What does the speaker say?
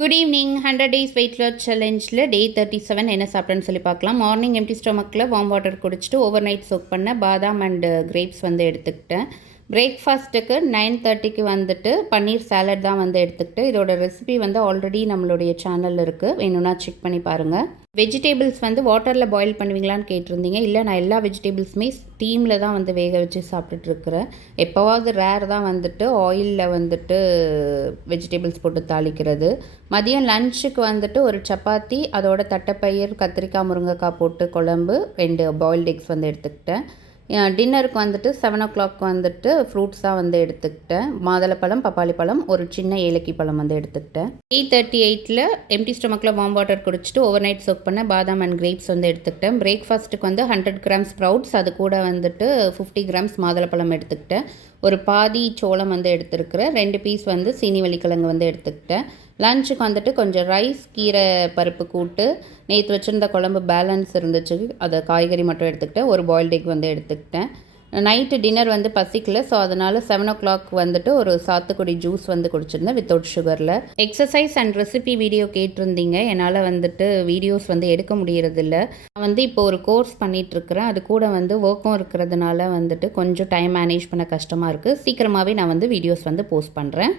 Good evening 100 days weight loss சேலஞ்சில் day 37 என்ன சாப்பிட்டேன்னு சொல்லி பார்க்கலாம். மார்னிங் எம்டி ஸ்டொமக்கில் வார்ம் வாட்டர் குடிச்சிட்டு ஓவர் நைட் சோக் பண்ண பாதாம் அண்டு கிரேப்ஸ் வந்து எடுத்துக்கிட்டேன். பிரேக்ஃபாஸ்ட்டுக்கு 9:30க்கு வந்துட்டு பன்னீர் சாலட் தான் வந்து எடுத்துக்கிட்டு, இதோட ரெசிபி வந்து ஆல்ரெடி நம்மளுடைய சேனலில் இருக்குது, வேணும்னா செக் பண்ணி பாருங்கள். வெஜிடபிள்ஸ் வந்து வாட்டரில் பாயில் பண்ணுவீங்களான்னு கேட்டிருந்தீங்க. இல்லை, நான் எல்லா வெஜிடபிள்ஸுமே ஸ்டீமில் தான் வந்து வேக வச்சு சாப்பிட்டுட்ருக்குறேன். எப்போவாவது ரேர் தான் வந்துட்டு ஆயிலில் வந்துட்டு வெஜிடபிள்ஸ் போட்டு தாளிக்கிறது. மதியம் லஞ்சுக்கு வந்துட்டு ஒரு சப்பாத்தி, அதோட தட்டைப்பயிர், கத்திரிக்காய், முருங்கைக்காய் போட்டு குழம்பு, 2 பாயில்டு எக்ஸ் வந்து எடுத்துக்கிட்டேன். டின்னருக்கு வந்துட்டு 7 o'clock வந்துட்டு ஃப்ரூட்ஸ் தான் வந்து எடுத்துக்கிட்டேன். மாதுளப்பழம், பப்பாளி பழம், ஒரு சின்ன ஏலக்கி பழம் வந்து எடுத்துக்கிட்டேன். 8:38 எம்டி ஸ்டொமக்கில் வார்ம் வாட்டர் குடிச்சிட்டு ஓவர் நைட் சோக் பண்ண பாதாம் அண்ட் கிரேப்ஸ் வந்து எடுத்துக்கிட்டேன். பிரேக்ஃபாஸ்ட்டுக்கு வந்து 100 grams ஸ்ப்ரவுட்ஸ், அது கூட வந்துட்டு 50 grams மாதுளப்பழம் எடுத்துக்கிட்டேன். ஒரு பாதி சோளம் வந்து எடுத்துருக்கிறேன். 2 பீஸ் வந்து சீனி வள்ளிக்கிழங்கு வந்து எடுத்துக்கிட்டேன். லஞ்சுக்கு வந்துட்டு கொஞ்சம் ரைஸ், கீரை பருப்பு கூட்டு, நேற்று வச்சுருந்த குழம்பு பேலன்ஸ் இருந்துச்சு, அதை காய்கறி மட்டும் எடுத்துக்கிட்டேன். ஒரு பாயில்டு எக் வந்து எடுத்துக்கிட்டேன். நைட்டு டின்னர் வந்து பசிக்கல, ஸோ அதனால் 7 o'clock வந்துட்டு ஒரு சாத்துக்குடி ஜூஸ் வந்து குடிச்சிருந்தேன் வித்தவுட் சுகரில். எக்ஸசைஸ் அண்ட் ரெசிபி வீடியோ கேட்டிருந்தீங்க, என்னால் வந்துட்டு வீடியோஸ் வந்து எடுக்க முடியறதில்ல. நான் வந்து இப்போ ஒரு கோர்ஸ் பண்ணிகிட்ருக்கிறேன், அது கூட வந்து ஒர்க்கும் இருக்கிறதுனால வந்துட்டு கொஞ்சம் டைம் மேனேஜ் பண்ண கஷ்டமாக இருக்குது. சீக்கிரமாகவே நான் வந்து வீடியோஸ் வந்து போஸ்ட் பண்ணுறேன்.